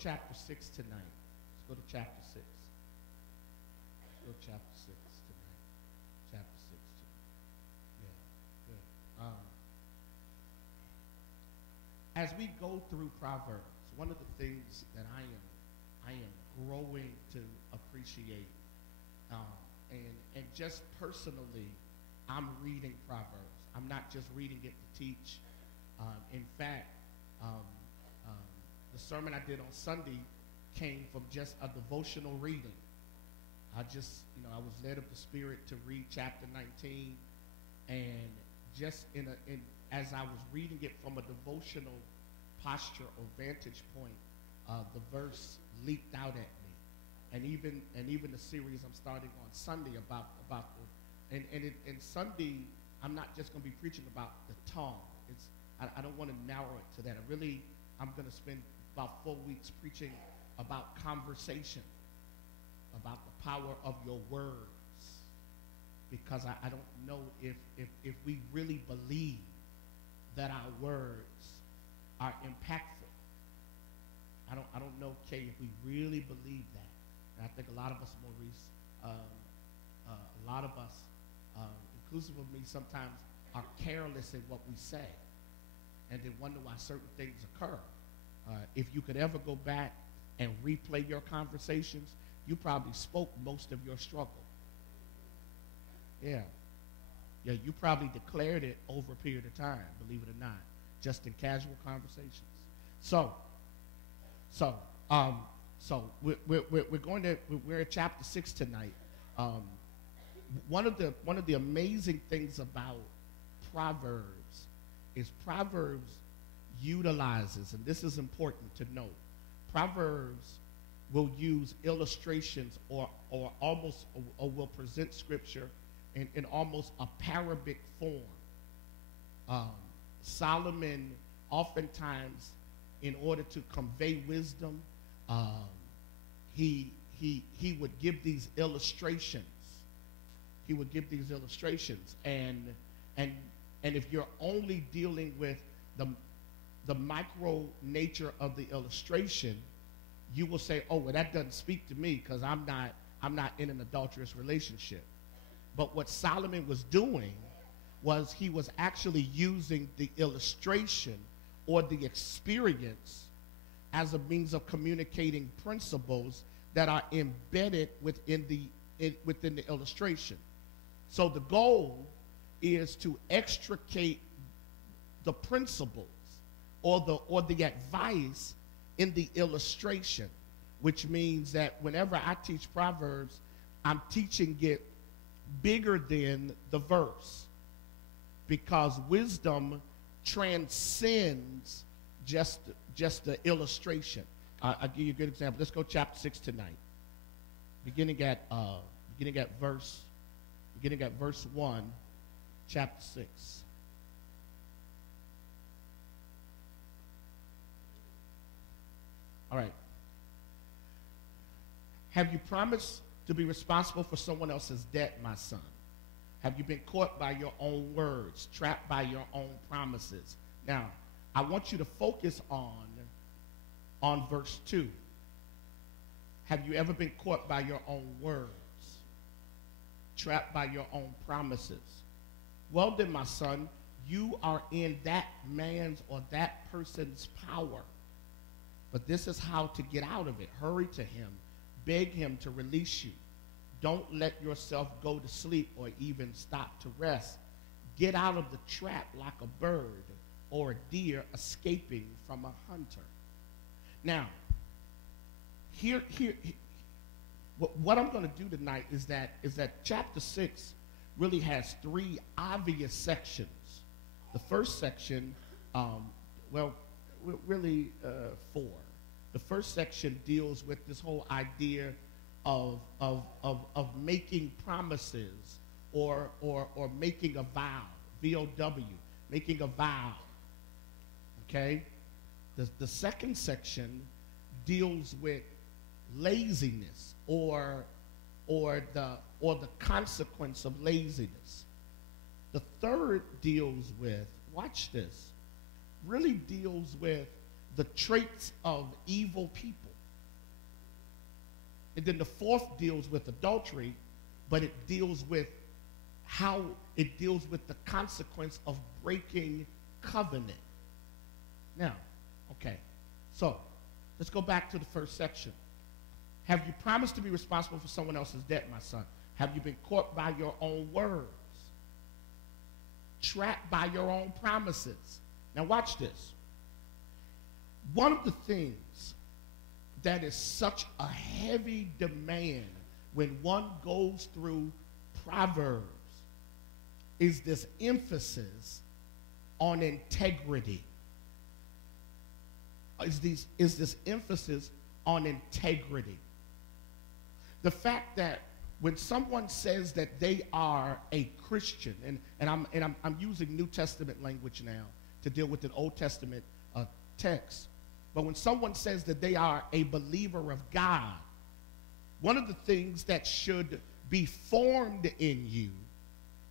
chapter 6 tonight. Let's go to chapter 6. Let's go to chapter 6 tonight. Chapter 6 tonight. Yeah, good. As we go through Proverbs, one of the things that I am growing to appreciate, and just personally, I'm reading Proverbs. I'm not just reading it to teach. In fact, the sermon I did on Sunday came from just a devotional reading. I was led of the Spirit to read chapter 19, and just as I was reading it from a devotional posture or vantage point, the verse leaped out at me, and even the series I'm starting on Sunday about and Sunday I'm not just going to be preaching about the tongue. I don't want to narrow it to that. I'm going to spend about 4 weeks preaching about conversation, about the power of your words, because I don't know if we really believe that our words are impactful. I don't know, Kay, if we really believe that. And I think a lot of us, Maurice, inclusive of me, sometimes are careless in what we say, and then wonder why certain things occur. If you could ever go back and replay your conversations, you probably spoke most of your struggle. Yeah, you probably declared it over a period of time, believe it or not, just in casual conversations. So we're at chapter 6 tonight. One of the amazing things about Proverbs is Proverbs utilizes, and this is important to note, Proverbs will use illustrations or will present scripture in almost a parabic form. Solomon oftentimes, in order to convey wisdom, he would give these illustrations. He would give these illustrations, and if you're only dealing with the micro nature of the illustration, you will say, "Oh, well, that doesn't speak to me because I'm not in an adulterous relationship." But what Solomon was doing was he was actually using the illustration or the experience as a means of communicating principles that are embedded within the illustration. So the goal is to extricate the principles or the advice in the illustration, which means that whenever I teach Proverbs, I'm teaching it bigger than the verse, because wisdom transcends just the illustration. I'll give you a good example. Let's go chapter 6 tonight, beginning at verse 1, chapter 6. All right. Have you promised to be responsible for someone else's debt, my son? Have you been caught by your own words, trapped by your own promises? Now, I want you to focus on verse 2. Have you ever been caught by your own words, trapped by your own promises? Well then, my son, you are in that man's or that person's power. But this is how to get out of it. Hurry to him. Beg him to release you. Don't let yourself go to sleep or even stop to rest. Get out of the trap like a bird or a deer escaping from a hunter. Now, here what I'm going to do tonight is that chapter 6 really has 3 obvious sections. The first section, really 4. The first section deals with this whole idea of making promises or making a vow, VOW, making a vow. Okay? The second section deals with laziness or the consequence of laziness. The third deals with, watch this, really deals with the traits of evil people. And then the fourth deals with adultery, but it deals with the consequence of breaking covenant. Now, okay, so let's go back to the first section. Have you promised to be responsible for someone else's debt, my son? Have you been caught by your own words? Trapped by your own promises? Now watch this. One of the things that is such a heavy demand when one goes through Proverbs is this emphasis on integrity. Is this emphasis on integrity. The fact that when someone says that they are a Christian, and I'm using New Testament language now to deal with an Old Testament text, but when someone says that they are a believer of God, one of the things that should be formed in you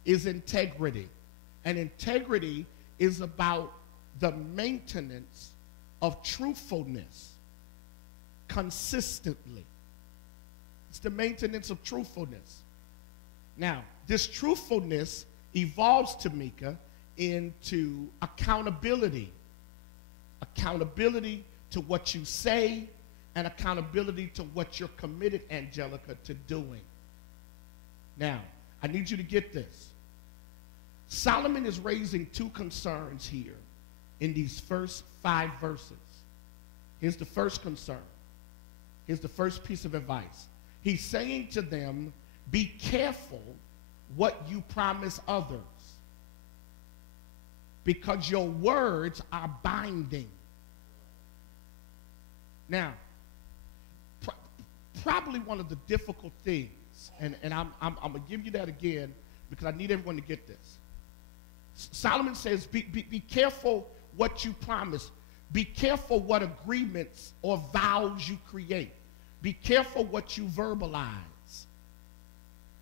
is integrity. And integrity is about the maintenance of truthfulness consistently. It's the maintenance of truthfulness. Now, this truthfulness evolves, Tamika, into accountability. Accountability to what you say and accountability to what you're committed, Angelica, to doing. Now, I need you to get this. Solomon is raising two concerns here in these first 5 verses. Here's the first concern. Here's the first piece of advice. He's saying to them, be careful what you promise others, because your words are binding. Now, probably one of the difficult things, and I'm going to give you that again because I need everyone to get this. Solomon says, be careful what you promise. Be careful what agreements or vows you create. Be careful what you verbalize.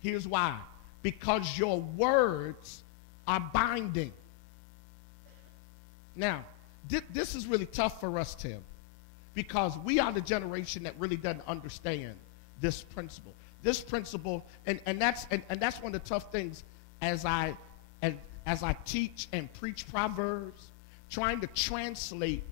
Here's why. Because your words are binding. Now, this is really tough for us, Tim, because we are the generation that really doesn't understand this principle. This principle, and that's one of the tough things as I teach and preach Proverbs, trying to translate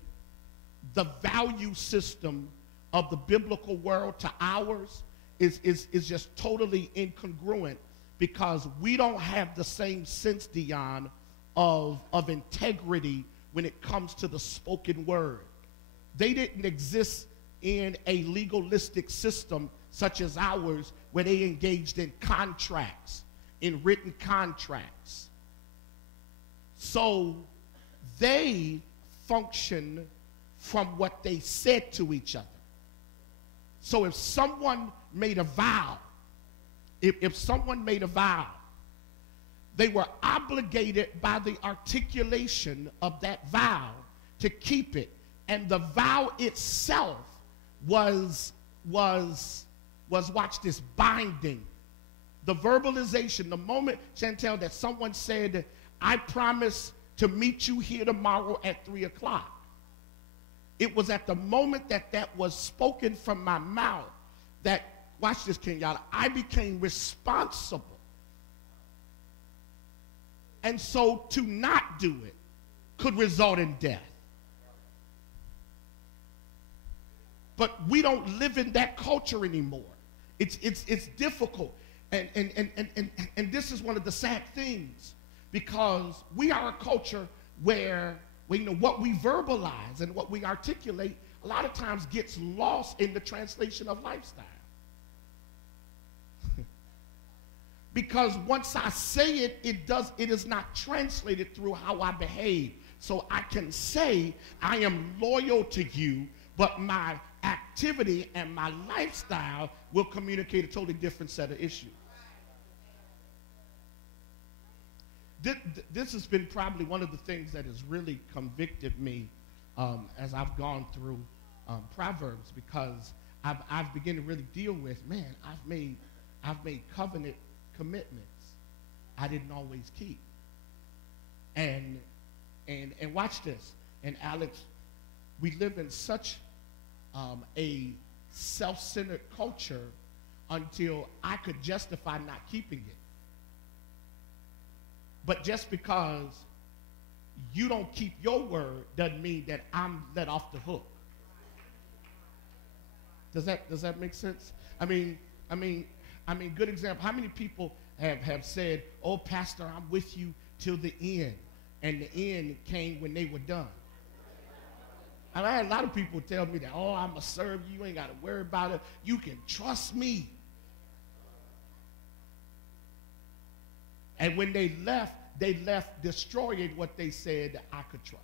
the value system of the biblical world to ours is just totally incongruent, because we don't have the same sense, Dion, of integrity when it comes to the spoken word. They didn't exist in a legalistic system such as ours, where they engaged in contracts, in written contracts. So they function from what they said to each other. So if someone made a vow, if someone made a vow, they were obligated by the articulation of that vow to keep it. And the vow itself was watch this, binding. The verbalization, the moment, Chantel, that someone said, I promise to meet you here tomorrow at 3 o'clock. It was at the moment that that was spoken from my mouth that, watch this, Kenyatta, I became responsible. And so to not do it could result in death. But we don't live in that culture anymore. It's difficult. And this is one of the sad things, because we are a culture where what we verbalize and what we articulate a lot of times gets lost in the translation of lifestyle. Because once I say it, it is not translated through how I behave. So I can say I am loyal to you, but my activity and my lifestyle will communicate a totally different set of issues. This has been probably one of the things that has really convicted me as I've gone through Proverbs, because I've begun to really deal with, man, I've made covenant commitments I didn't always keep. And watch this. And Alex, we live in such a self-centered culture until I could justify not keeping it. But just because you don't keep your word doesn't mean that I'm let off the hook. Does that make sense? I mean, good example. How many people have said, "Oh, Pastor, I'm with you till the end," and the end came when they were done? And I had a lot of people tell me that, "Oh, I'm gonna serve you. You ain't got to worry about it. You can trust me." And when they left destroying what they said that I could trust.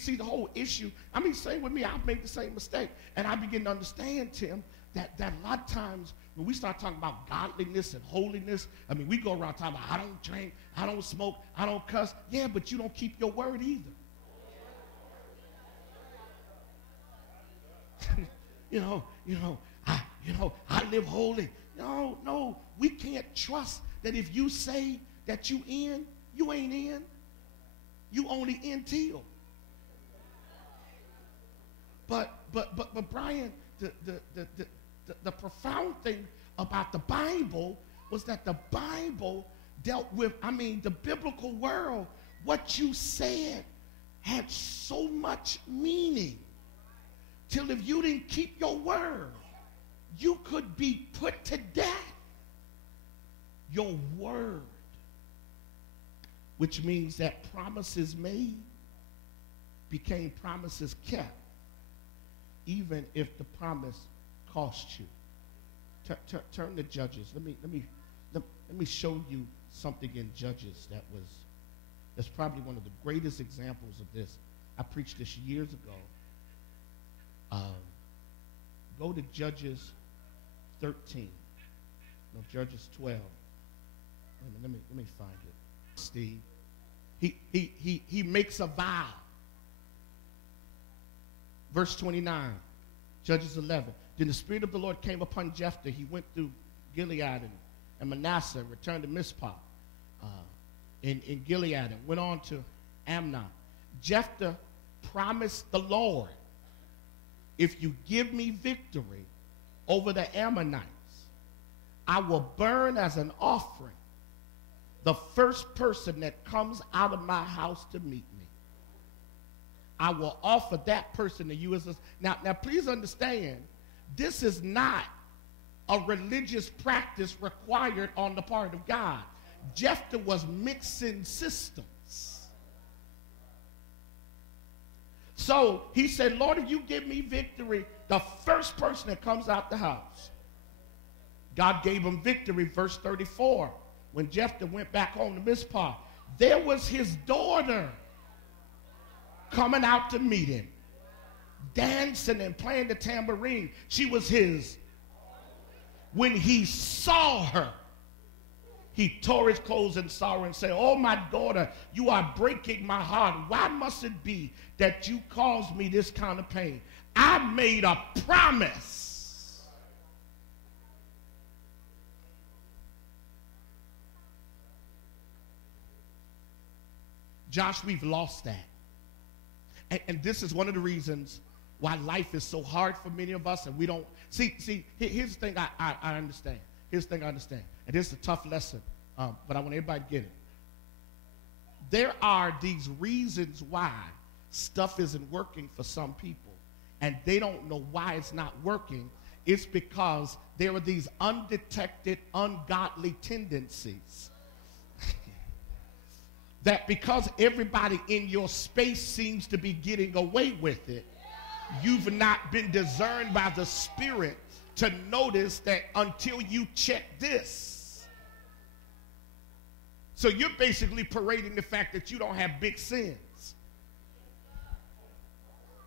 See the whole issue? I mean, same with me. I've made the same mistake. And I begin to understand, Tim, that a lot of times when we start talking about godliness and holiness, I mean, we go around talking about, I don't drink, I don't smoke, I don't cuss. Yeah, but you don't keep your word either. I live holy. No, we can't trust that if you say that you in, you ain't in. You only in till. But Brian, the profound thing about the Bible was that the Bible dealt with, the biblical world, what you said had so much meaning. Till if you didn't keep your word, you could be put to death. Your word, which means that promises made became promises kept, even if the promise cost you. Turn to Judges. Let me show you something in Judges that's probably one of the greatest examples of this. I preached this years ago. Go to Judges 13. No, Judges 12. Let me find it. Steve. He makes a vow. Verse 29, Judges 11. Then the Spirit of the Lord came upon Jephthah. He went through Gilead and Manasseh, and returned to Mizpah in Gilead, and went on to Ammon. Jephthah promised the Lord, if you give me victory over the Ammonites, I will burn as an offering the first person that comes out of my house to meet me. I will offer that person to you as a... Now, please understand, this is not a religious practice required on the part of God. Jephthah was mixing systems. So he said, Lord, if you give me victory, the first person that comes out the house. God gave him victory, verse 34. When Jephthah went back home to Mizpah, there was his daughter coming out to meet him, dancing and playing the tambourine. She was his. When he saw her, he tore his clothes in sorrow and said, oh, my daughter, you are breaking my heart. Why must it be that you caused me this kind of pain? I made a promise. Josh, we've lost that. And this is one of the reasons why life is so hard for many of us, and we don't see. Here's the thing I understand. Here's the thing I understand, and this is a tough lesson, but I want everybody to get it. There are these reasons why stuff isn't working for some people, and they don't know why it's not working. It's because there are these undetected, ungodly tendencies. That because everybody in your space seems to be getting away with it, you've not been discerned by the Spirit to notice that until you check this. So you're basically parading the fact that you don't have big sins.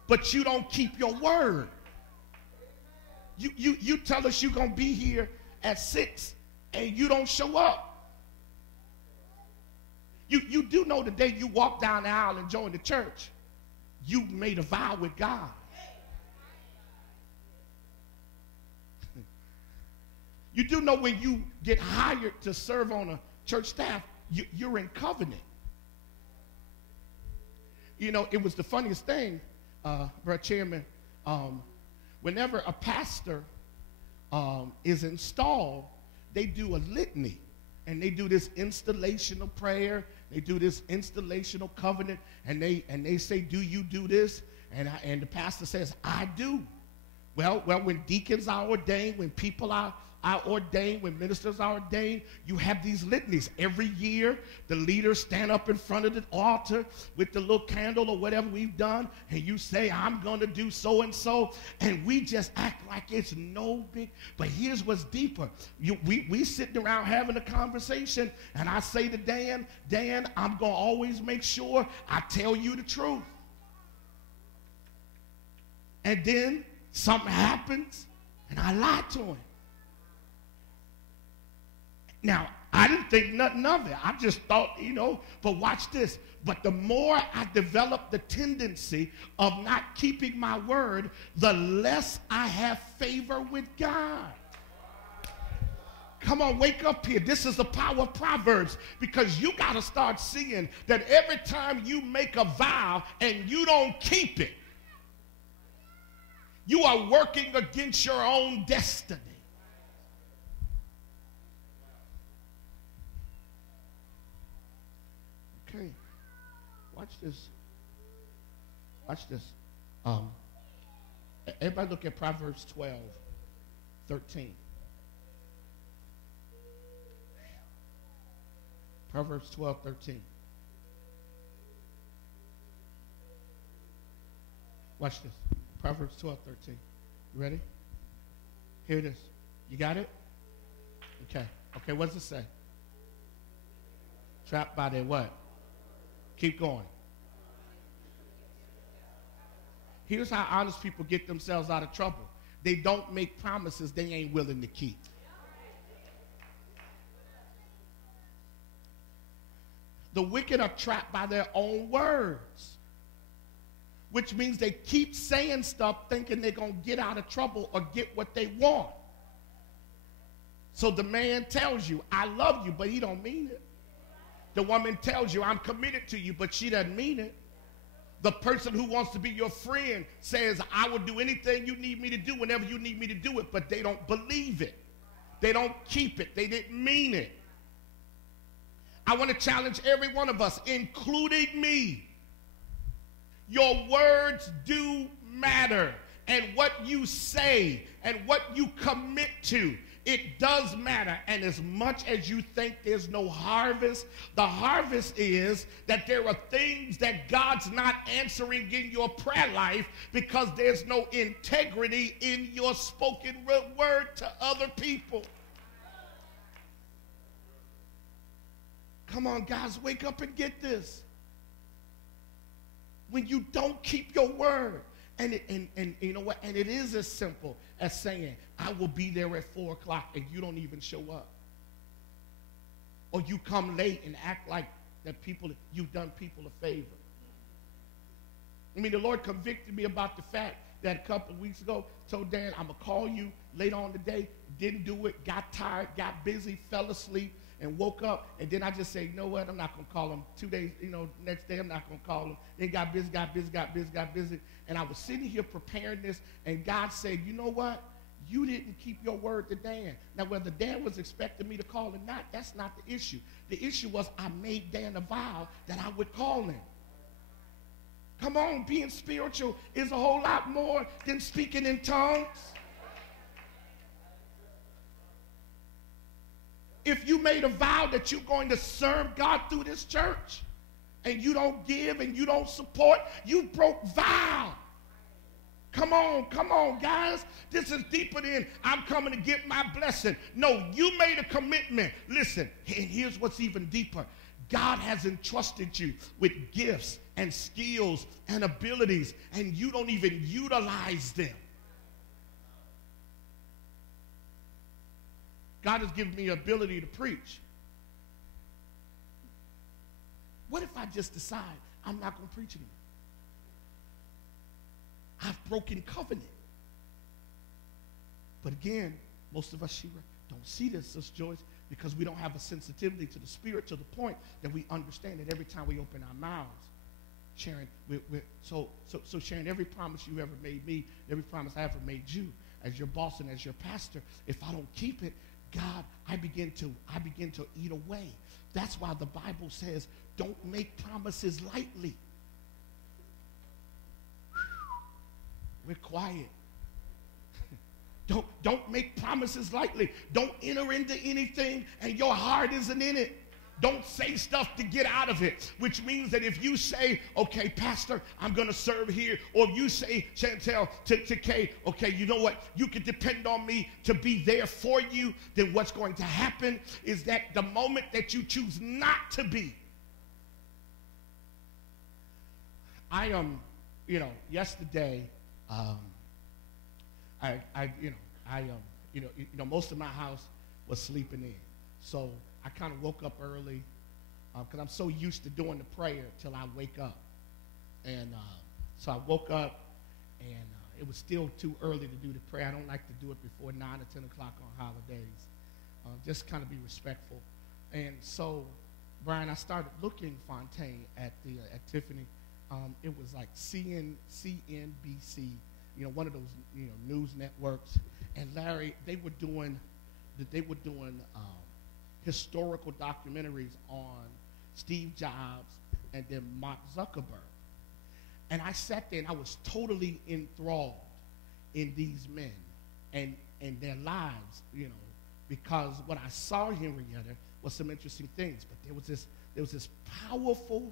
But you don't keep your word. You tell us you're going to be here at 6 and you don't show up. You do know the day you walk down the aisle and join the church, you made a vow with God. You do know when you get hired to serve on a church staff, you're in covenant. You know, it was the funniest thing, Brother Chairman, um, whenever a pastor is installed, they do a litany. And they do this installational prayer. They do this installational covenant. And they say, do you do this? And the pastor says, I do. Well, when deacons are ordained, when people are ordained, when ministers are ordained, you have these litanies. Every year, the leaders stand up in front of the altar with the little candle or whatever we've done, and you say, I'm going to do so-and-so, and we just act like it's no big. But here's what's deeper. We sitting around having a conversation, and I say to Dan, I'm going to always make sure I tell you the truth. And then something happens, and I lie to him. Now, I didn't think nothing of it. I just thought, but watch this. But the more I develop the tendency of not keeping my word, the less I have favor with God. Come on, wake up here. This is the power of Proverbs, because you got to start seeing that every time you make a vow and you don't keep it, you are working against your own destiny. Okay, watch this. Watch this. Everybody look at Proverbs 12:13. Proverbs 12:13. Watch this. Proverbs 12:13. You ready? Here it is. You got it? Okay. Okay, what does it say? Trapped by their what? Keep going. Here's how honest people get themselves out of trouble. They don't make promises they ain't willing to keep. The wicked are trapped by their own words, which means they keep saying stuff thinking they're going to get out of trouble or get what they want. So the man tells you, I love you, but he don't mean it. The woman tells you, I'm committed to you, but she doesn't mean it. The person who wants to be your friend says, I will do anything you need me to do whenever you need me to do it, but they don't believe it. They don't keep it. They didn't mean it. I want to challenge every one of us, including me. Your words do matter, and what you say and what you commit to, it does matter. And as much as you think there's no harvest, the harvest is that there are things that God's not answering in your prayer life because there's no integrity in your spoken word to other people. Come on, guys, wake up and get this. When you don't keep your word, and you know what? And it is as simple as saying, I will be there at 4 o'clock, and you don't even show up. Or you come late and act like that you've done people a favor. I mean, the Lord convicted me about the fact that a couple of weeks ago, told Dan, I'm going to call you later on today. Didn't do it, got tired, got busy, fell asleep, and woke up, and then I just said, you know what, I'm not going to call him. 2 days, next day I'm not going to call him. Then got busy. And I was sitting here preparing this, and God said, you know what? You didn't keep your word to Dan. Now, whether Dan was expecting me to call or not, that's not the issue. The issue was I made Dan a vow that I would call him. Come on, being spiritual is a whole lot more than speaking in tongues. If you made a vow that you're going to serve God through this church and you don't give and you don't support, you broke vow. Come on, guys. This is deeper than I'm coming to get my blessing. No, you made a commitment. Listen, and here's what's even deeper. God has entrusted you with gifts and skills and abilities, and you don't even utilize them. God has given me the ability to preach. What if I just decide I'm not going to preach anymore? I've broken covenant. But again, most of us, Shira, don't see this, Sister Joyce, because we don't have a sensitivity to the Spirit to the point that we understand that every time we open our mouths, Sharon, so Sharon, every promise you ever made me, every promise I ever made you, as your boss and as your pastor, if I don't keep it, God, I begin to eat away. That's why the Bible says, don't make promises lightly. We're quiet. Don't make promises lightly. Don't enter into anything and your heart isn't in it. Don't say stuff to get out of it, which means that if you say, okay, Pastor, I'm going to serve here, or if you say, Chantel, to Kay, okay, you know what, you can depend on me to be there for you, then what's going to happen is that the moment that you choose not to be, yesterday, most of my house was sleeping in. So I kind of woke up early because I'm so used to doing the prayer till I wake up. And so I woke up, and it was still too early to do the prayer. I don't like to do it before 9 or 10 o'clock on holidays. Just kind of be respectful. And so, Brian, I started looking, Fontaine, at Tiffany. It was like CNBC, one of those news networks. And Larry, they were doing historical documentaries on Steve Jobs and then Mark Zuckerberg. And I sat there and I was totally enthralled in these men and their lives, because what I saw, Henrietta, was some interesting things. But there was this powerful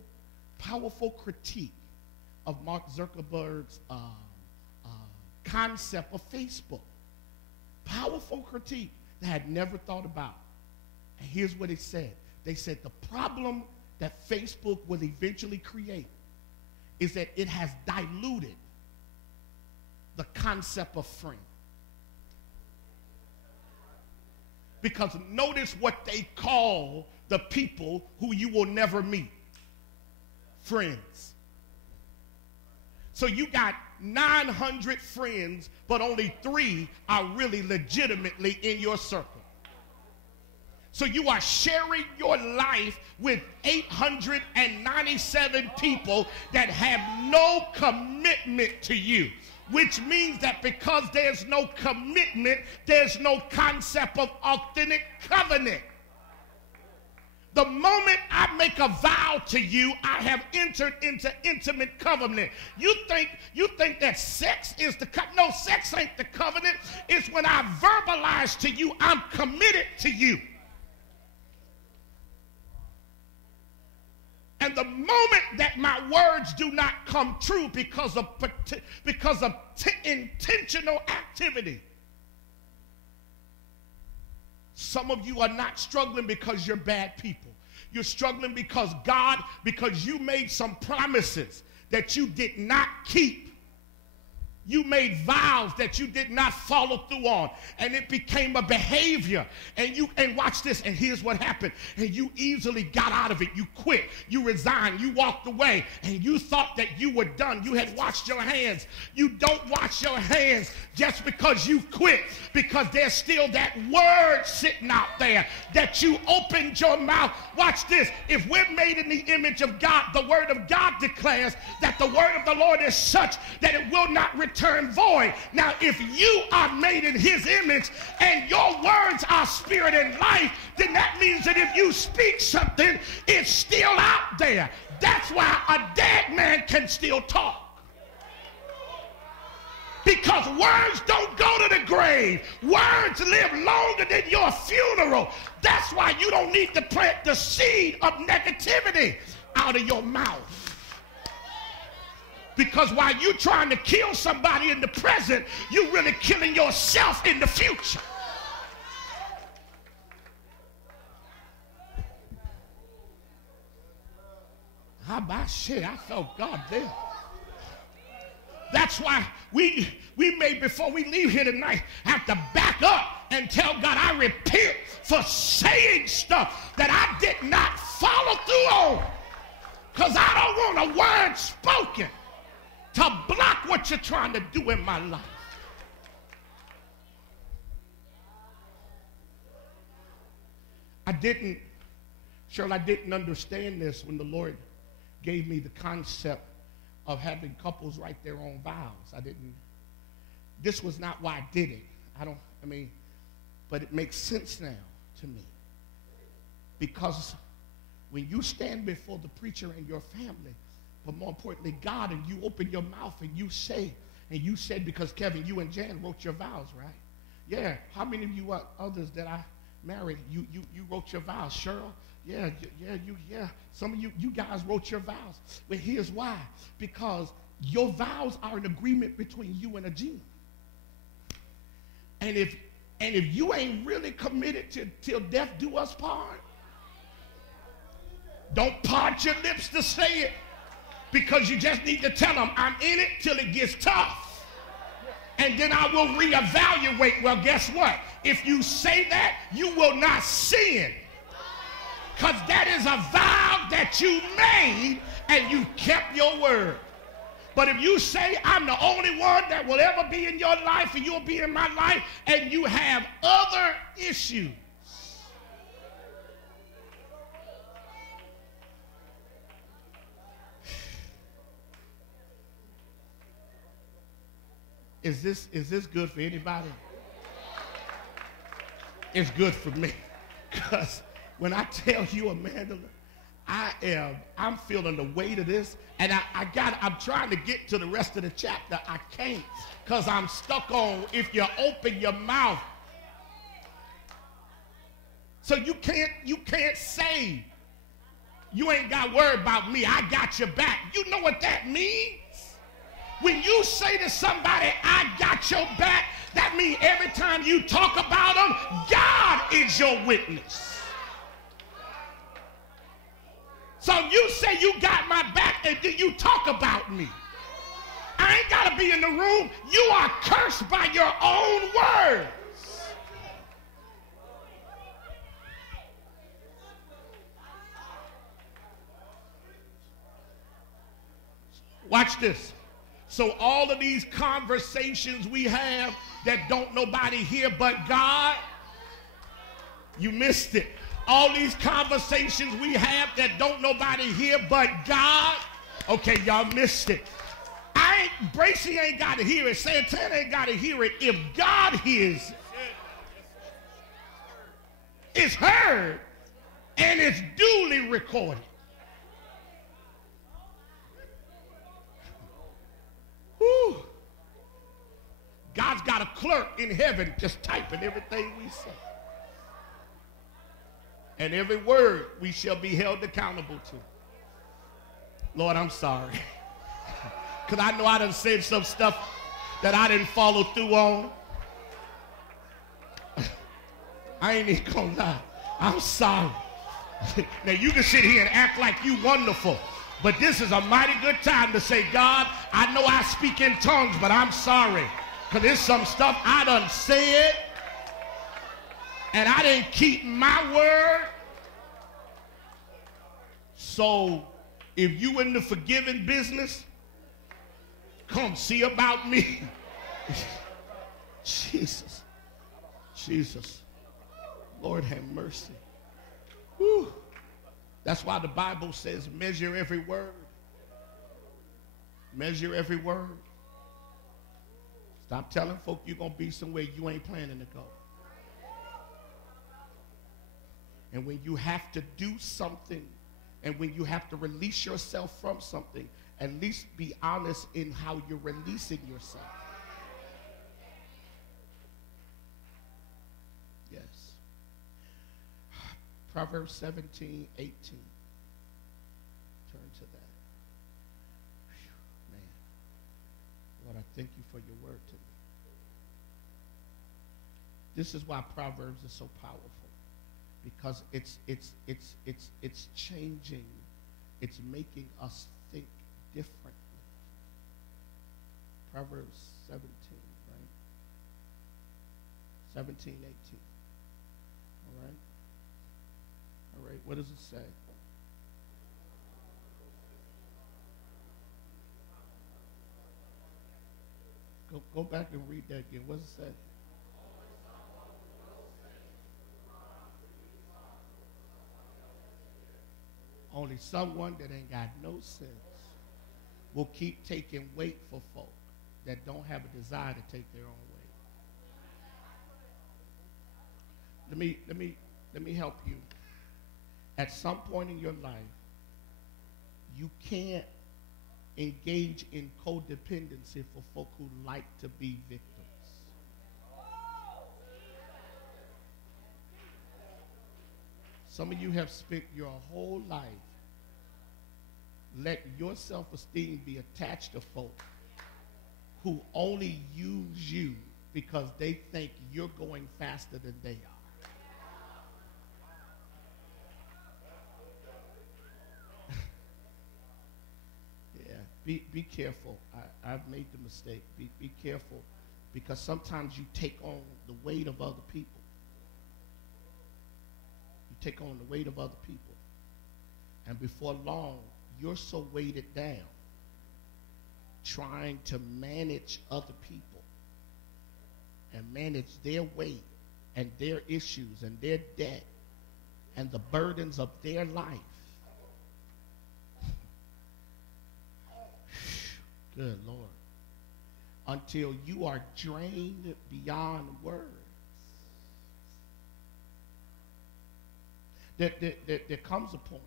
critique of Mark Zuckerberg's concept of Facebook. Powerful critique that I had never thought about. And here's what it said. They said the problem that Facebook will eventually create is that it has diluted the concept of friend. Because notice what they call the people who you will never meet. Friends. So you got 900 friends, but only 3 are really legitimately in your circle. So you are sharing your life with 897 people that have no commitment to you, which means that because there's no commitment, there's no concept of authentic covenant. The moment I make a vow to you, I have entered into intimate covenant. You think that sex is the covenant? No, sex ain't the covenant. It's when I verbalize to you, I'm committed to you. And the moment that my words do not come true because of intentional activity, some of you are not struggling because you're bad people. You're struggling because you made some promises that you did not keep. You made vows that you did not follow through on, and it became a behavior. And watch this, and here's what happened. And you easily got out of it. You quit. You resigned. You walked away, and you thought that you were done. You had washed your hands. You don't wash your hands just because you quit, because there's still that word sitting out there that you opened your mouth. Watch this. If we're made in the image of God, the word of God declares that the word of the Lord is such that it will not return void. Now, if you are made in his image and your words are spirit and life, then that means that if you speak something, it's still out there. That's why a dead man can still talk. Because words don't go to the grave. Words live longer than your funeral. That's why you don't need to plant the seed of negativity out of your mouth. Because while you're trying to kill somebody in the present, you're really killing yourself in the future. How about shit? I felt God there. That's why we may, before we leave here tonight, have to back up and tell God, I repent for saying stuff that I did not follow through on. Because I don't want a word spoken to block what you're trying to do in my life. I didn't understand this when the Lord gave me the concept of having couples write their own vows. This was not why I did it. But it makes sense now to me. Because when you stand before the preacher and your family, but more importantly, God, and you open your mouth and you say, and you said, because Kevin, you and Jan wrote your vows, right? Yeah. How many of you others that I married, you wrote your vows? Cheryl? Yeah. Some of you guys wrote your vows. But here's why. Because your vows are an agreement between you and a gene. And if you ain't really committed to till death do us part, don't part your lips to say it, because you just need to tell them, I'm in it till it gets tough. And then I will reevaluate. Well, guess what? If you say that, you will not sin. Because that is a vow that you made and you kept your word. But if you say, I'm the only one that will ever be in your life and you'll be in my life, and you have other issues, is this good for anybody? It's good for me. Because when I tell you, Amanda, I'm feeling the weight of this, and I'm trying to get to the rest of the chapter. I can't, because I'm stuck on if you open your mouth. So you can't say you ain't got to worry about me. I got your back. You know what that means? When you say to somebody, I got your back, that means every time you talk about them, God is your witness. So you say you got my back, and then you talk about me. I ain't got to be in the room. You are cursed by your own words. Watch this. So all of these conversations we have that don't nobody hear but God, you missed it. All these conversations we have that don't nobody hear but God, okay, y'all missed it. Bracy ain't got to hear it. Santana ain't got to hear it. If God hears it, it's heard and it's duly recorded. Whew. God's got a clerk in heaven just typing everything we say. And every word we shall be held accountable to. Lord, I'm sorry. Because I know I done said some stuff that I didn't follow through on. I ain't even gonna lie. I'm sorry. Now you can sit here and act like you wonderful, but this is a mighty good time to say, God, I know I speak in tongues, but I'm sorry. Because there's some stuff I done said, and I didn't keep my word. So if you in the forgiving business, come see about me. Jesus. Lord have mercy. Whew. That's why the Bible says measure every word. Measure every word. Stop telling folk you're going to be somewhere you ain't planning to go. And when you have to do something, and when you have to release yourself from something, at least be honest in how you're releasing yourself. Yes. Proverbs 17:18. Turn to that. Whew, man. Lord, I thank you for your word to me. This is why Proverbs is so powerful. Because it's changing. It's making us think differently. Proverbs 17, right? 17, 18. All right? All right, what does it say? Go back and read that again. What does it say? Only someone that ain't got no sense will keep taking weight for folk that don't have a desire to take their own weight. Let me help you. At some point in your life, you can't engage in codependency for folk who like to be victims. Some of you have spent your whole life letting your self-esteem be attached to folk who only use you because they think you're going faster than they are. Be careful. I've made the mistake. Be careful, because sometimes you take on the weight of other people. You take on the weight of other people. And before long, you're so weighted down trying to manage other people and manage their weight and their issues and their debt and the burdens of their life. Good Lord. Until you are drained beyond words. There comes a point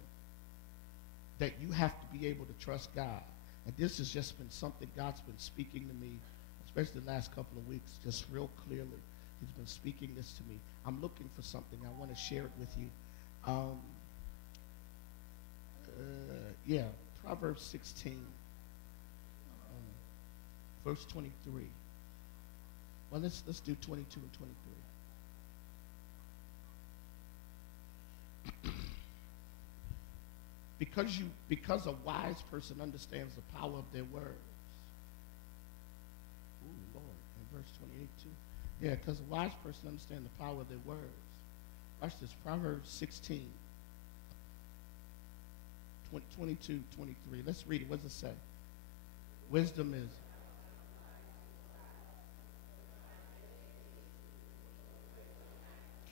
that you have to be able to trust God. And this has just been something God's been speaking to me, especially the last couple of weeks, just real clearly. He's been speaking this to me. I'm looking for something. I want to share it with you. Proverbs 16. Verse 23. Well, let's do 22 and 23. Because a wise person understands the power of their words. Ooh, Lord, in verse 28 too. Yeah, because a wise person understands the power of their words. Watch this, Proverbs 16, 22, 23. Let's read it. What does it say? Wisdom is.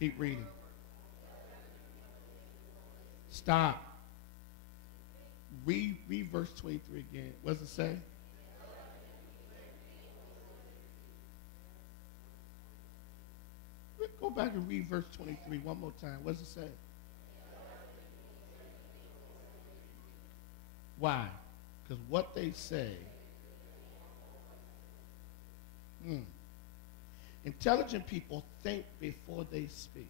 Keep reading. Stop. Read verse 23 again. What does it say? Go back and read verse 23 one more time. What does it say? Why? Because what they say. Intelligent people think before they speak,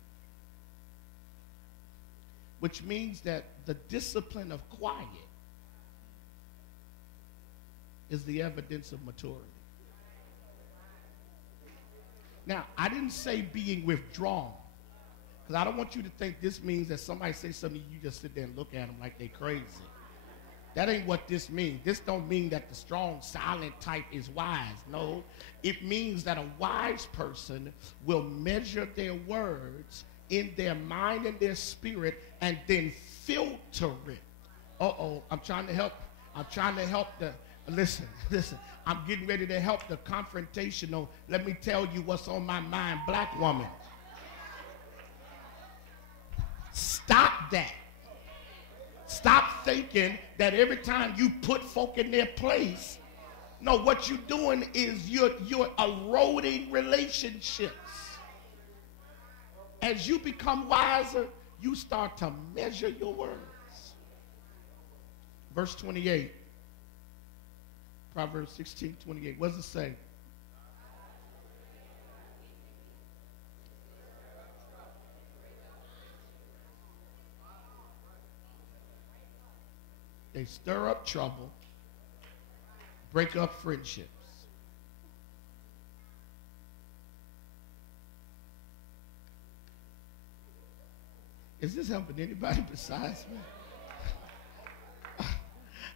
which means that the discipline of quiet is the evidence of maturity. Now, I didn't say being withdrawn, because I don't want you to think this means that somebody says something, you just sit there and look at them like they're crazy. That ain't what this means. This don't mean that the strong, silent type is wise. No, it means that a wise person will measure their words in their mind and their spirit and then filter it. I'm trying to help listen. I'm getting ready to help the confrontational. Let me tell you what's on my mind, black woman. Stop that. Stop thinking that every time you put folk in their place, no, what you're doing is you're eroding relationships. As you become wiser, you start to measure your words. Verse 28, Proverbs 16, 28. What does it say? They stir up trouble, break up friendships. Is this helping anybody besides me?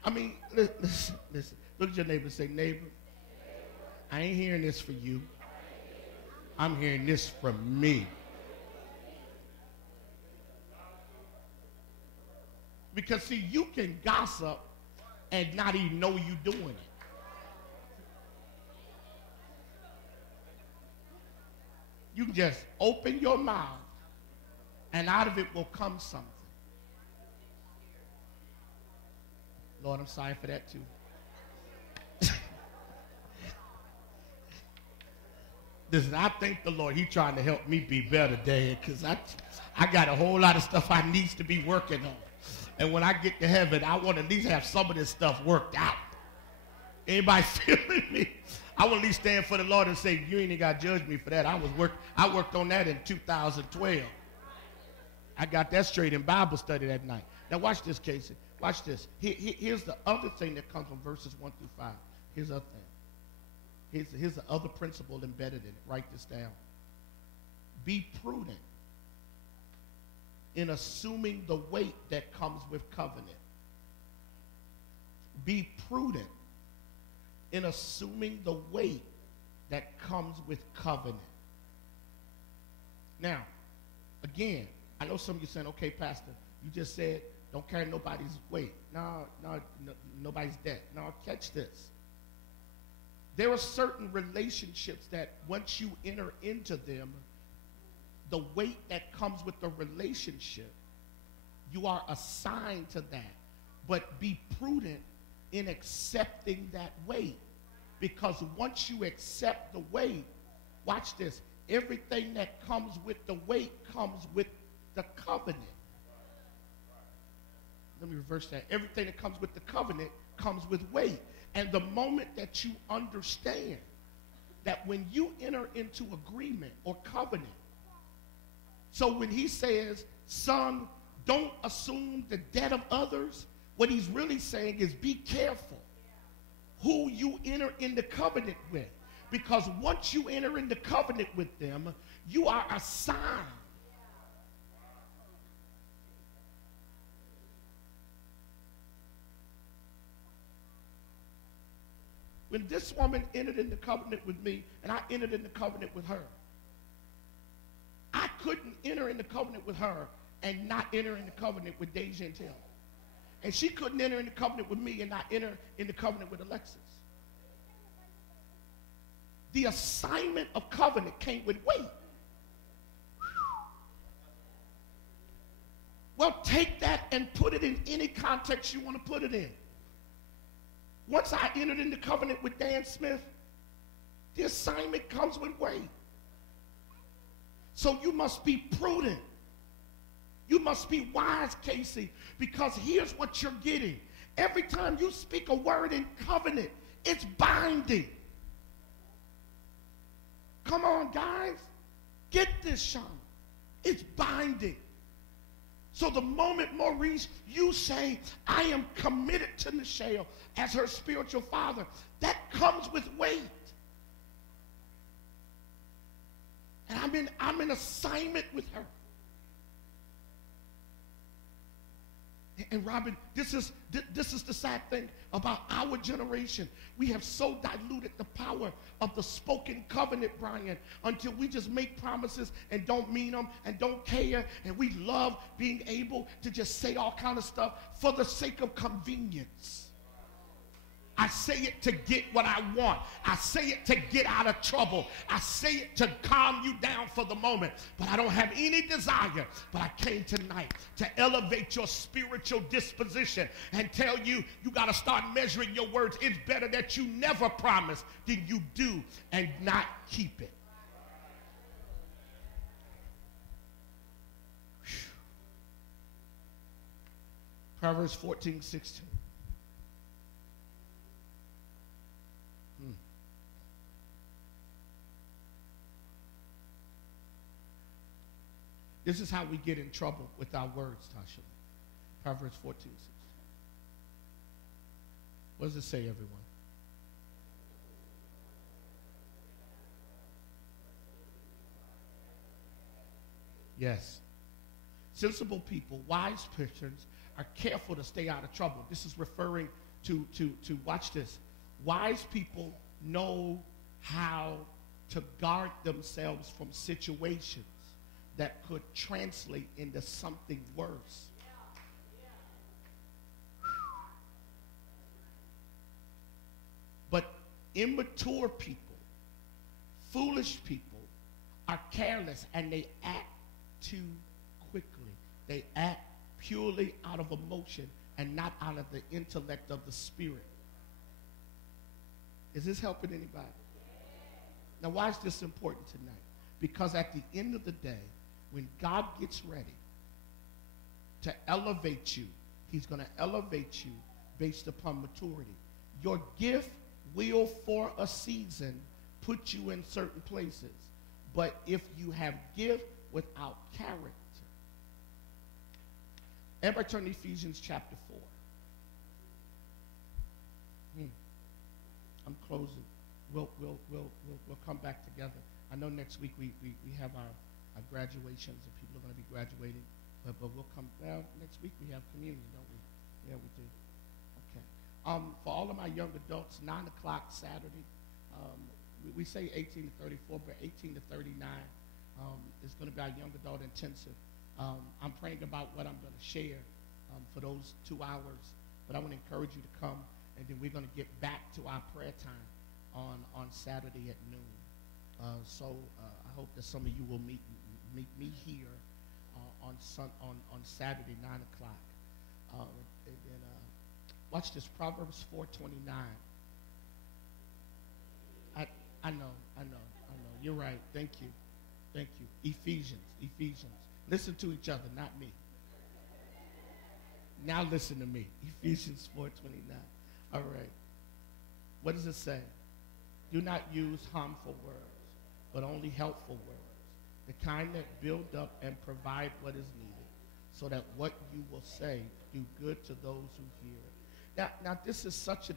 I mean, listen. Look at your neighbor and say, neighbor, I ain't hearing this for you. I'm hearing this from me. Because, see, you can gossip and not even know you're doing it. You can just open your mouth, and out of it will come something. Lord, I'm sorry for that too. Listen, I thank the Lord. He trying to help me be better, Dad, because I got a whole lot of stuff I needs to be working on. And when I get to heaven, I want to at least have some of this stuff worked out. Anybody feeling me? I want to at least stand for the Lord and say, you ain't got to judge me for that. I worked on that in 2012. I got that straight in Bible study that night. Now watch this, Casey. Watch this. Here's the other thing that comes from verses 1 through 5. Here's the other thing. Here's the other principle embedded in it. Write this down. Be prudent in assuming the weight that comes with covenant. Be prudent in assuming the weight that comes with covenant. Now, again, I know some of you saying, okay, Pastor, you just said don't carry nobody's weight. No, nobody's debt. No, catch this. There are certain relationships that once you enter into them, the weight that comes with the relationship, you are assigned to that. But be prudent in accepting that weight. Because once you accept the weight, watch this, everything that comes with the weight comes with the covenant. Let me reverse that. Everything that comes with the covenant comes with weight. And the moment that you understand that when you enter into agreement or covenant, so when he says, son, don't assume the debt of others, what he's really saying is be careful who you enter into covenant with. Because once you enter into covenant with them, you are assigned. When this woman entered into covenant with me, and I entered into covenant with her, I couldn't enter into covenant with her and not enter into covenant with Deja and Tim. And she couldn't enter into covenant with me and not enter into covenant with Alexis. The assignment of covenant came with weight. Well, take that and put it in any context you want to put it in. Once I entered into covenant with Dan Smith, the assignment comes with weight. So you must be prudent. You must be wise, Casey, because here's what you're getting. Every time you speak a word in covenant, it's binding. Come on, guys. Get this, Sean. It's binding. So the moment, Maurice, you say, I am committed to Nichelle as her spiritual father, that comes with weight. And I'm in assignment with her. And Robin, this is the sad thing about our generation. We have so diluted the power of the spoken covenant, Brian, until we just make promises and don't mean them and don't care. And we love being able to just say all kind of stuff for the sake of convenience. I say it to get what I want. I say it to get out of trouble. I say it to calm you down for the moment. But I don't have any desire. But I came tonight to elevate your spiritual disposition and tell you, you got to start measuring your words. It's better that you never promise than you do and not keep it. Whew. Proverbs 14:16. This is how we get in trouble with our words, Tasha. Proverbs 14:16. What does it say, everyone? Yes. Sensible people, wise persons, are careful to stay out of trouble. This is referring to watch this. Wise people know how to guard themselves from situations that could translate into something worse. But immature people, foolish people, are careless and they act too quickly. They act purely out of emotion and not out of the intellect of the spirit. Is this helping anybody? Now, why is this important tonight? Because at the end of the day, when God gets ready to elevate you, he's going to elevate you based upon maturity. Your gift will, for a season, put you in certain places. But if you have gift without character. Everybody turn to Ephesians chapter 4. I'm closing. We'll come back together. I know next week we have our graduations and people are going to be graduating. But we'll come, well, next week we have communion, don't we? Yeah, we do. Okay. For all of my young adults, 9 o'clock Saturday, we say 18 to 34, but 18 to 39 is going to be our young adult intensive. I'm praying about what I'm going to share for those 2 hours, but I want to encourage you to come, and then we're going to get back to our prayer time on Saturday at noon. So I hope that some of you will meet me here on Saturday, 9 o'clock. And then watch this, Proverbs 4:29. I know. You're right. Thank you. Ephesians. Listen to each other, not me. Now listen to me. Ephesians 4:29. All right. What does it say? Do not use harmful words, but only helpful words, the kind that build up and provide what is needed, so that what you will say do good to those who hear it. Now this is such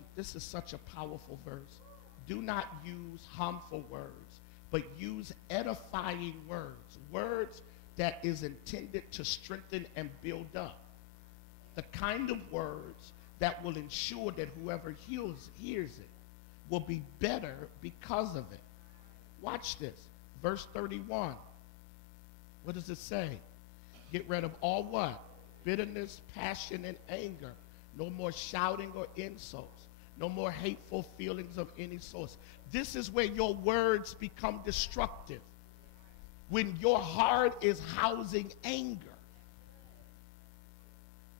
a powerful verse. Do not use harmful words, but use edifying words, words that is intended to strengthen and build up. The kind of words that will ensure that whoever hears it will be better because of it. Watch this. Verse 31. What does it say? Get rid of all what? Bitterness, passion, and anger. No more shouting or insults. No more hateful feelings of any sort. This is where your words become destructive. When your heart is housing anger,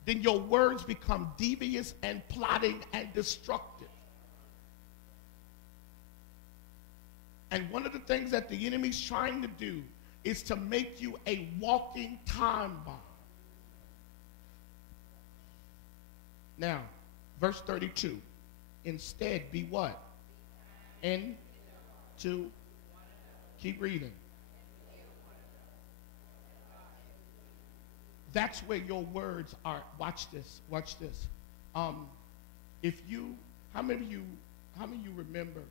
then your words become devious and plotting and destructive. And one of the things that the enemy's trying to do is to make you a walking time bomb. Now, verse 32. Instead, be what? Keep reading. That's where your words are. Watch this. How many of you remember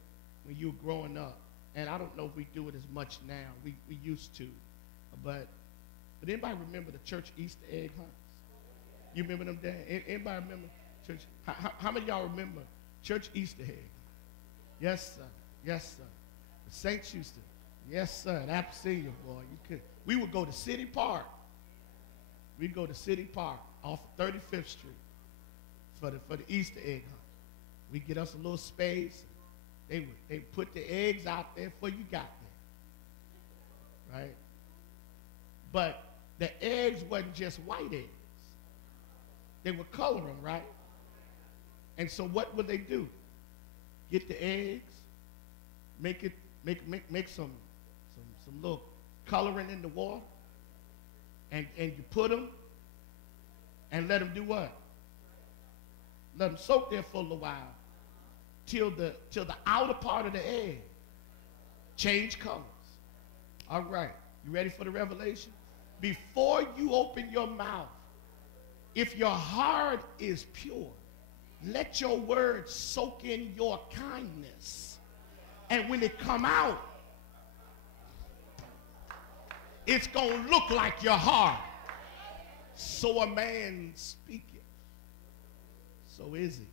when you were growing up? And I don't know if we do it as much now. We used to. But anybody remember the church Easter egg hunts? You remember them, Dan? Anybody remember church? How many of y'all remember church Easter egg? Yes, sir. The saints used to. Yes, sir. An Senior, boy. You could. We would go to City Park. We'd go to City Park off 35th Street for the Easter egg hunt. We'd get us a little space. They put the eggs out there before you got there. Right? But the eggs wasn't just white eggs. They were coloring, right? And so what would they do? Get the eggs, make some little coloring in the water, and you put them and let them do what? Let them soak there for a little while till the outer part of the egg change colors. All right, you ready for the revelation? Before you open your mouth, if your heart is pure, let your words soak in your kindness. And when it come out, it's going to look like your heart. So a man speaketh, so is he.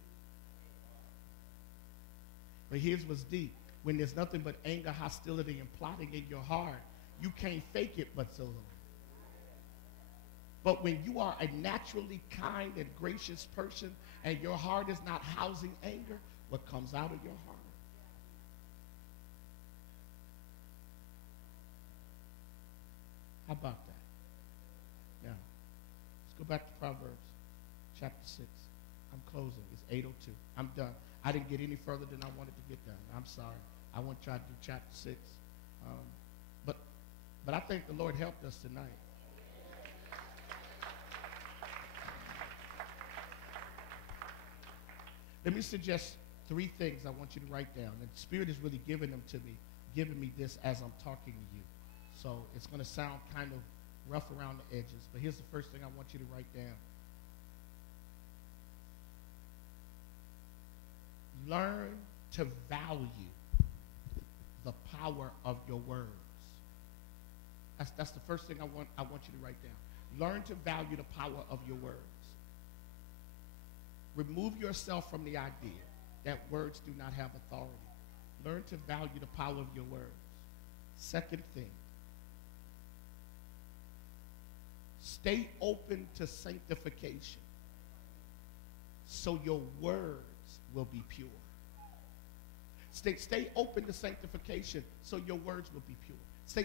But here's what's deep. When there's nothing but anger, hostility, and plotting in your heart, you can't fake it but so long. But when you are a naturally kind and gracious person and your heart is not housing anger, what comes out of your heart? How about that? Now, let's go back to Proverbs chapter 6. I'm closing. It's 8:02. I'm done. I didn't get any further than I wanted to get done. I'm sorry. I want to try to do chapter 6. Um, but, but I think the Lord helped us tonight. Let me suggest 3 things I want you to write down. And the Spirit is really giving them to me, giving me this as I'm talking to you. So it's going to sound kind of rough around the edges. But here's the first thing I want you to write down. Learn to value the power of your words. That's the first thing I want you to write down. Learn to value the power of your words. Remove yourself from the idea that words do not have authority. Learn to value the power of your words. Second thing, stay open to sanctification so your words will be pure. Stay open to sanctification so your words will be pure.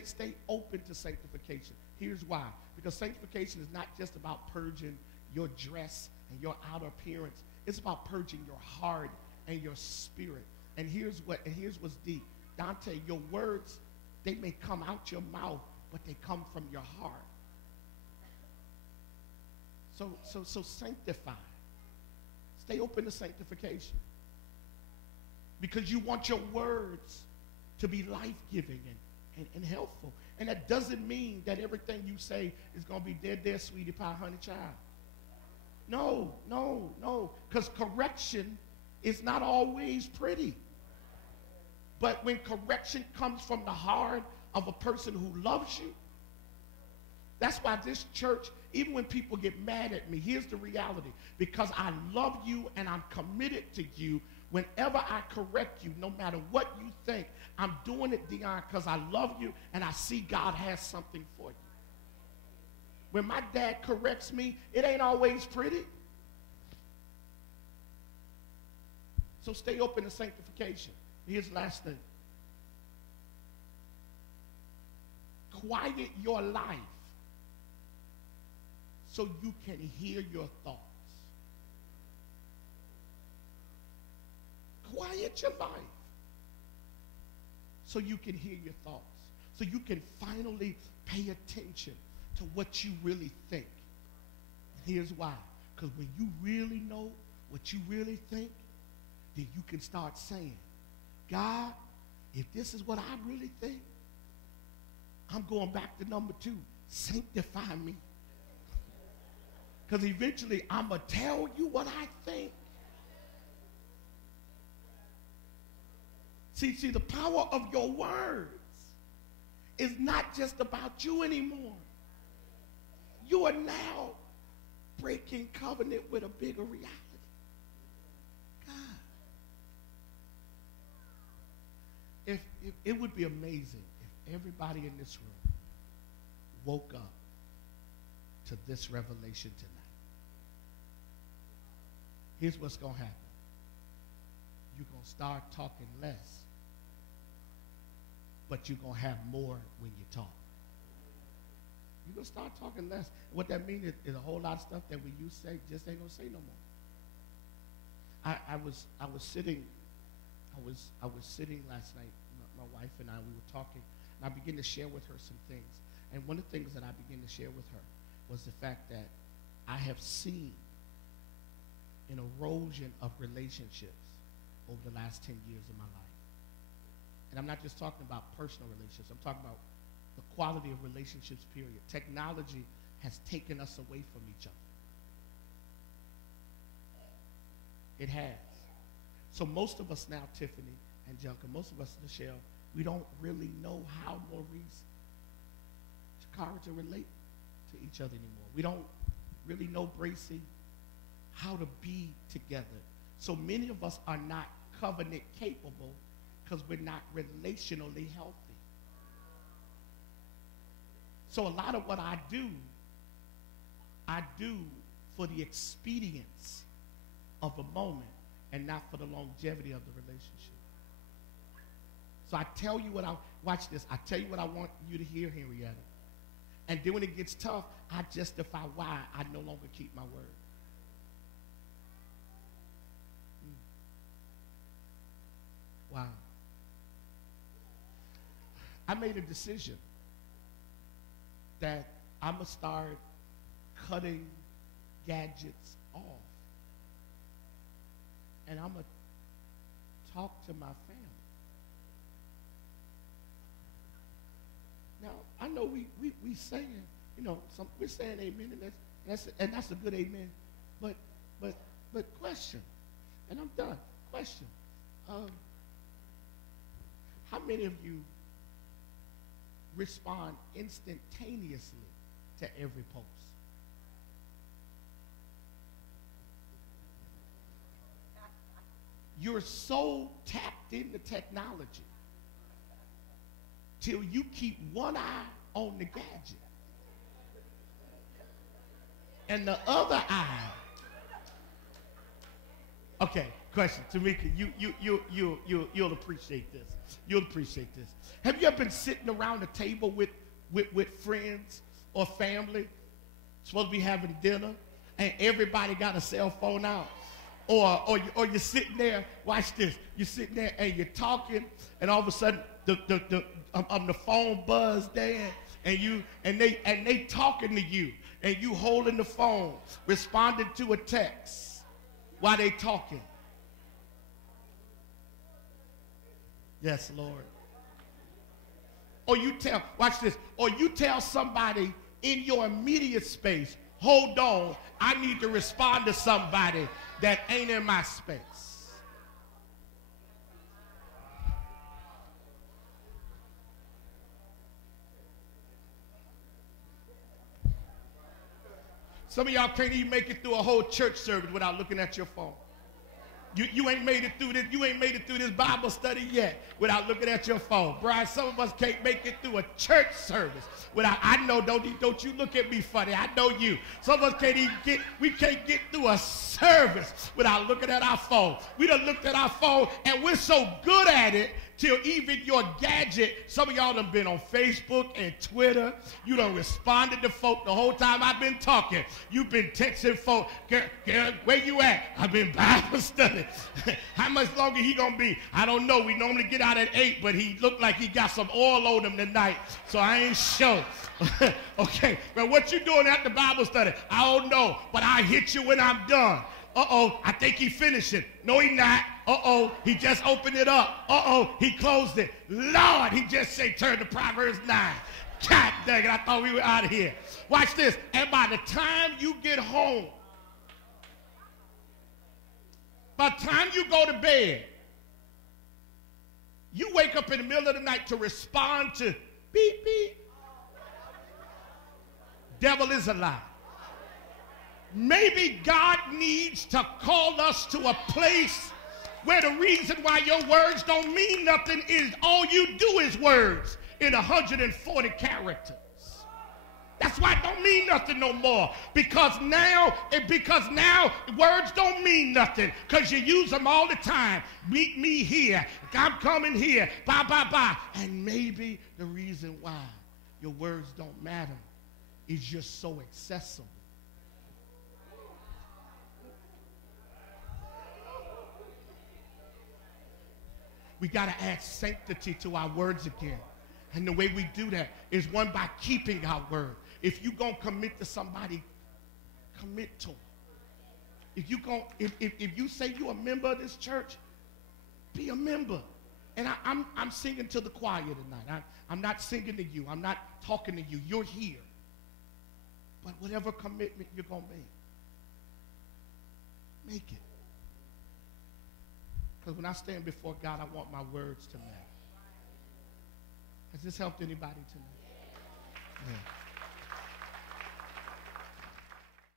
Stay open to sanctification. Here's why. Because sanctification is not just about purging your dress and your outer appearance. It's about purging your heart and your spirit. And here's what's deep. Dante, your words, they may come out your mouth, but they come from your heart. So sanctify. Stay open to sanctification. Because you want your words to be life-giving and helpful. And that doesn't mean that everything you say is going to be dead, sweetie pie, honey child. No. Because correction is not always pretty. But when correction comes from the heart of a person who loves you, that's why this church, even when people get mad at me, here's the reality. Because I love you and I'm committed to you, whenever I correct you, no matter what you think, I'm doing it, Dion, because I love you and I see God has something for you. When my dad corrects me, it ain't always pretty. So stay open to sanctification. Here's the last thing. Quiet your life so you can hear your thoughts. Quiet your life so you can hear your thoughts. So you can finally pay attention to what you really think. And here's why. Because when you really know what you really think, then you can start saying, God, if this is what I really think, I'm going back to number 2. Sanctify me. Because eventually I'm going to tell you what I think. See, the power of your words is not just about you anymore. You are now breaking covenant with a bigger reality. God. If it would be amazing if everybody in this room woke up to this revelation tonight. Here's what's going to happen. You're going to start talking less, but you're going to have more when you talk. You're going to start talking less. What that means is a whole lot of stuff that we used to say just ain't going to say no more. I was sitting last night, my wife and I, we were talking, and I began to share with her some things. And one of the things that I began to share with her was the fact that I have seen an erosion of relationships over the last 10 years of my life. And I'm not just talking about personal relationships. I'm talking about the quality of relationships, period. Technology has taken us away from each other. It has. So most of us now, Tiffany and Junker, most of us, Michelle, we don't really know how Maurice, Chikara to relate to each other anymore. We don't really know Bracy, how to be together. So many of us are not covenant capable because we're not relationally healthy. So a lot of what I do for the expedience of a moment and not for the longevity of the relationship. So I tell you what watch this, I tell you what I want you to hear, Henrietta. And then when it gets tough, I justify why I no longer keep my word. Wow. I made a decision that I'm going to start cutting gadgets off. And I'm going to talk to my family. Now, I know we saying, you know, we're saying amen, and that's a good amen. But question, and I'm done. Question. How many of you respond instantaneously to every post? You're so tapped into technology till you keep one eye on the gadget and the other eye. Okay, question, Tamika, you'll appreciate this. You'll appreciate this. Have you ever been sitting around a table with friends or family, supposed to be having dinner, and everybody got a cell phone out? Or you're sitting there, watch this, you're sitting there and you're talking, and all of a sudden the phone buzzed there, and they talking to you, and you holding the phone, responding to a text while they talking. Yes, Lord. Or watch this, or you tell somebody in your immediate space, hold on, I need to respond to somebody that ain't in my space. Some of y'all can't even make it through a whole church service without looking at your phone. You ain't made it through this. You ain't made it through this Bible study yet without looking at your phone. Brian, some of us can't make it through a church service without. I know. Don't you look at me funny. I know you. Some of us can't get through a service without looking at our phone. We done looked at our phone and we're so good at it till even your gadget. Some of y'all done been on Facebook and Twitter. You done responded to folk the whole time I've been talking. You've been texting folk. Girl, where you at? I've been Bible study. How much longer he gonna be? I don't know. We normally get out at 8, but he looked like he got some oil on him tonight, so I ain't sure. Okay, well, what you doing at the Bible study? I don't know, but I'll hit you when I'm done. Uh-oh, I think he finished it. No, he not. Uh-oh, he just opened it up. Uh-oh, he closed it. Lord, he just said turn to Proverbs 9. God dang it, I thought we were out of here. Watch this. And by the time you get home, by the time you go to bed, you wake up in the middle of the night to respond to beep, beep. Devil is a lie. Maybe God needs to call us to a place where the reason why your words don't mean nothing is all you do is words in 140 characters. That's why it don't mean nothing no more. Because now words don't mean nothing. Because you use them all the time. Meet me here. I'm coming here. Bye, bye, bye. And maybe the reason why your words don't matter is you're so accessible. We got to add sanctity to our words again. And the way we do that is one by keeping our word. If you're going to commit to somebody, commit to them. If you say you're a member of this church, be a member. And I'm singing to the choir tonight. I'm not singing to you. I'm not talking to you. You're here. But whatever commitment you're going to make it. Because when I stand before God, I want my words to matter. Has this helped anybody tonight? Yeah.